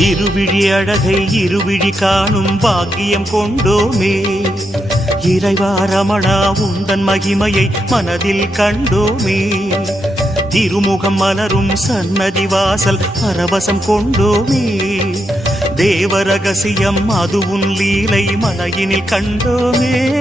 இருவிழி அழகை இருவிழி காணும் பாக்கியம் கொண்டோமே. இறைவா ரமணா உந்தன் மகிமையை மனதில் கண்டோமே. திருமுகம் மலரும் சன்னதி வாசல் பரவசம் கொண்டோமே. தேவரகசியம் அது உன் லீலை மலையினில் கண்டோமே.